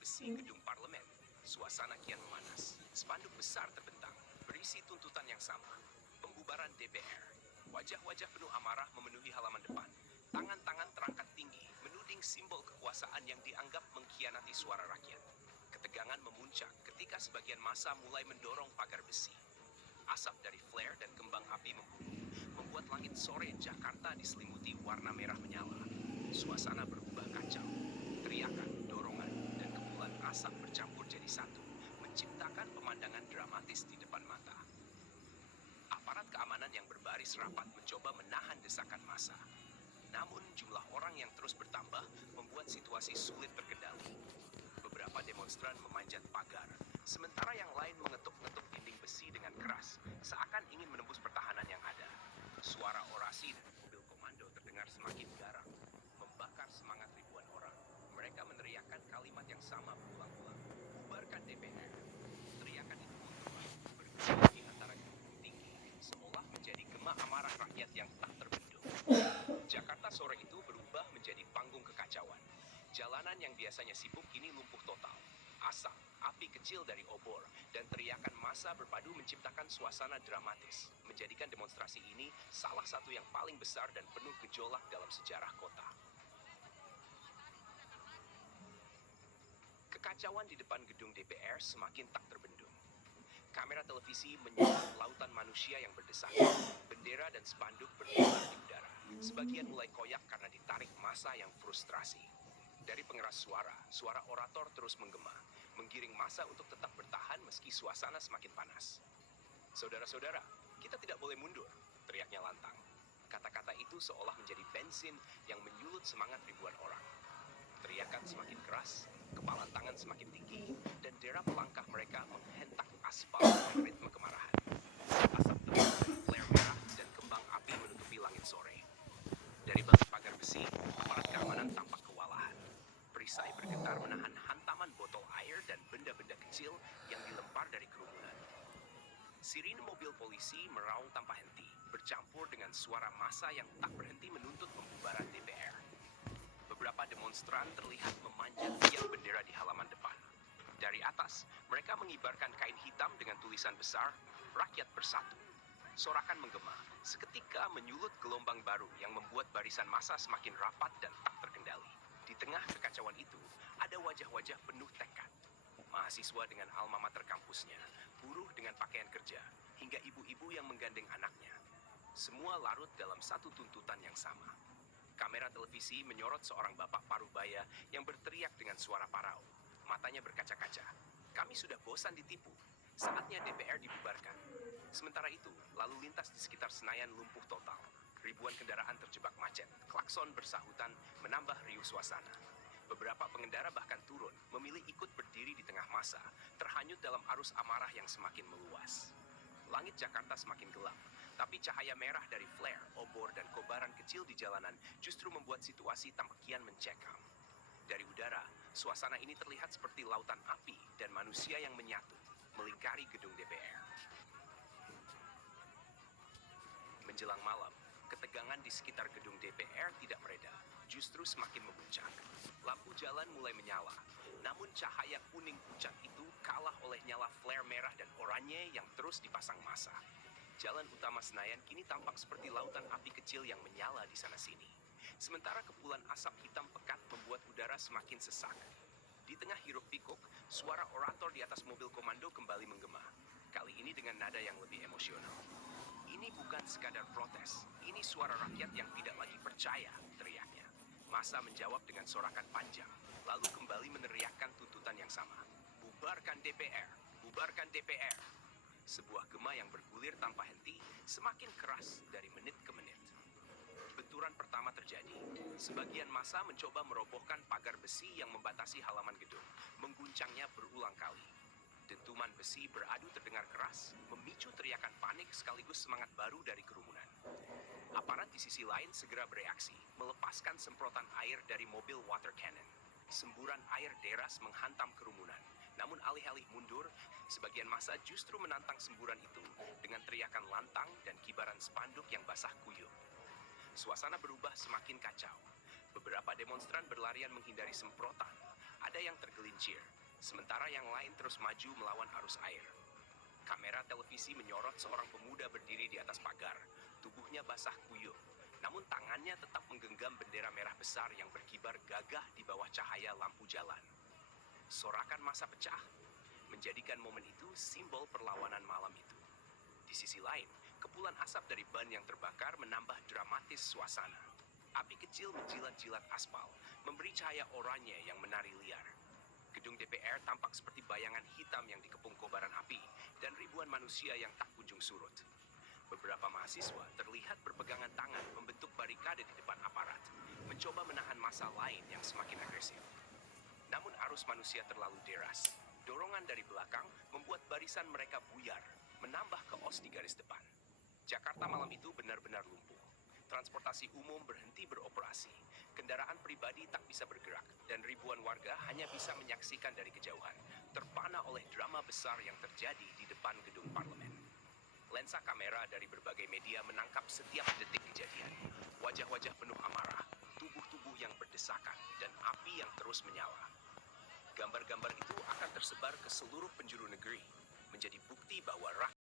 besi gedung parlemen. Suasana kian memanas. Spanduk besar terbentang, berisi tuntutan yang sama. Pembubaran DPR. Wajah-wajah penuh amarah memenuhi halaman depan. Tangan-tangan terangkat tinggi, menuding simbol kekuasaan yang dianggap mengkhianati suara rakyat. Ketegangan memuncak ketika sebagian massa mulai mendorong pagar besi. Asap dari flare dan kembang api membuat langit sore Jakarta diselimuti warna merah menyala. Suasana berubah kacau. Teriakan, dorongan, dan kepulan asap bercampur jadi satu, menciptakan pemandangan dramatis di depan mata. Aparat keamanan yang berbaris rapat mencoba menahan desakan massa. Namun jumlah orang yang terus bertambah membuat situasi sulit terkendali. Beberapa demonstran memanjat pagar, sementara yang lain mengetuk-ngetuk dinding besi dengan keras, seakan ingin menembus pertahanan yang ada. Suara orasi dan mobil komando terdengar semakin garang, membakar semangat ribuan orang. Mereka meneriakkan kalimat yang sama berulang-ulang. Bubarkan DPR. Teriakan itu menggema, bergema di antara gedung tinggi, seolah menjadi gema amarah rakyat yang tak terbendung. Jakarta sore itu berubah menjadi panggung kekacauan. Jalanan yang biasanya sibuk kini lumpuh total. Asap, api kecil dari obor, dan teriakan massa berpadu menciptakan suasana dramatis, menjadikan demonstrasi ini salah satu yang paling besar dan penuh gejolak dalam sejarah kota. Kekacauan di depan gedung DPR semakin tak terbendung. Kamera televisi menyorot lautan manusia yang berdesakan. Bendera dan spanduk berkibar di udara. Sebagian mulai koyak karena ditarik massa yang frustrasi. Dari pengeras suara, suara orator terus menggema, menggiring massa untuk tetap bertahan meski suasana semakin panas. Saudara-saudara, kita tidak boleh mundur, teriaknya lantang. Kata-kata itu seolah menjadi bensin yang menyulut semangat ribuan orang. Teriakan semakin keras, kepalan tangan semakin tinggi, dan derap langkah mereka menghentak aspal dengan ritme kemarahan. Asap tebal dari flare merah dan kembang api menutupi langit sore. Dari balik pagar besi, aparat keamanan tampak kewalahan. Perisai bergetar menahan hantaman botol air dan benda-benda kecil yang dilempar dari kerumunan. Sirine mobil polisi meraung tanpa henti, bercampur dengan suara massa yang tak berhenti menuntut pembubaran DPR. Beberapa demonstran terlihat memanjat tiang bendera di halaman depan. Dari atas, mereka mengibarkan kain hitam dengan tulisan besar, "Rakyat Bersatu." Sorakan menggema, seketika menyulut gelombang baru yang membuat barisan massa semakin rapat dan tak terkendali. Di tengah kekacauan itu, ada wajah-wajah penuh tekad. Mahasiswa dengan alma mater kampusnya, buruh dengan pakaian kerja, hingga ibu-ibu yang menggandeng anaknya. Semua larut dalam satu tuntutan yang sama. Kamera televisi menyorot seorang bapak parubaya yang berteriak dengan suara parau. Matanya berkaca-kaca. "Kami sudah bosan ditipu. Saatnya DPR dibubarkan." Sementara itu, lalu lintas di sekitar Senayan lumpuh total. Ribuan kendaraan terjebak macet. Klakson bersahutan menambah riuh suasana. Beberapa pengendara bahkan turun, memilih ikut berdiri di tengah massa, terhanyut dalam arus amarah yang semakin meluas. Langit Jakarta semakin gelap, tapi cahaya merah dari flare, obor, dan kobaran kecil di jalanan justru membuat situasi tampak kian mencekam. Dari udara, suasana ini terlihat seperti lautan api dan manusia yang menyatu, melingkari gedung DPR. Menjelang malam, ketegangan di sekitar gedung DPR tidak mereda, justru semakin memuncak. Lampu jalan mulai menyala, namun cahaya kuning pucat itu kalah oleh nyala flare merah dan oranye yang terus dipasang massa. Jalan utama Senayan kini tampak seperti lautan api kecil yang menyala di sana-sini. Sementara kepulan asap hitam pekat membuat udara semakin sesak. Di tengah hiruk pikuk, suara orator di atas mobil komando kembali menggema. Kali ini dengan nada yang lebih emosional. "Ini bukan sekadar protes, ini suara rakyat yang tidak lagi percaya," teriaknya. Massa menjawab dengan sorakan panjang, lalu kembali meneriakkan tuntutan yang sama. "Bubarkan DPR, bubarkan DPR." Sebuah gema yang bergulir tanpa henti, semakin keras dari menit ke menit. Benturan pertama terjadi. Sebagian massa mencoba merobohkan pagar besi yang membatasi halaman gedung, mengguncangnya berulang kali. Dentuman besi beradu terdengar keras, memicu teriakan panik sekaligus semangat baru dari kerumunan. Aparat di sisi lain segera bereaksi, melepaskan semprotan air dari mobil water cannon. Semburan air deras menghantam kerumunan. Namun alih-alih mundur, sebagian massa justru menantang semburan itu dengan teriakan lantang dan kibaran spanduk yang basah kuyup. Suasana berubah semakin kacau. Beberapa demonstran berlarian menghindari semprotan. Ada yang tergelincir, sementara yang lain terus maju melawan arus air. Kamera televisi menyorot seorang pemuda berdiri di atas pagar. Tubuhnya basah kuyup, namun tangannya tetap menggenggam bendera merah besar yang berkibar gagah di bawah cahaya lampu jalan. Sorakan massa pecah, menjadikan momen itu simbol perlawanan malam itu. Di sisi lain, kepulan asap dari ban yang terbakar menambah dramatis suasana. Api kecil menjilat-jilat aspal, memberi cahaya oranye yang menari liar. Gedung DPR tampak seperti bayangan hitam yang dikepung kobaran api dan ribuan manusia yang tak kunjung surut. Beberapa mahasiswa terlihat berpegangan tangan membentuk barikade di depan aparat, mencoba menahan massa lain yang semakin agresif. Namun arus manusia terlalu deras. Dorongan dari belakang membuat barisan mereka buyar, menambah keos di garis depan. Jakarta malam itu benar-benar lumpuh. Transportasi umum berhenti beroperasi, kendaraan pribadi tak bisa bergerak, dan ribuan warga hanya bisa menyaksikan dari kejauhan, terpana oleh drama besar yang terjadi di depan gedung parlemen. Lensa kamera dari berbagai media menangkap setiap detik kejadian. Wajah-wajah penuh amarah, tubuh-tubuh yang berdesakan, dan api yang terus menyala. Gambar-gambar itu akan tersebar ke seluruh penjuru negeri, menjadi bukti bahwa rakyat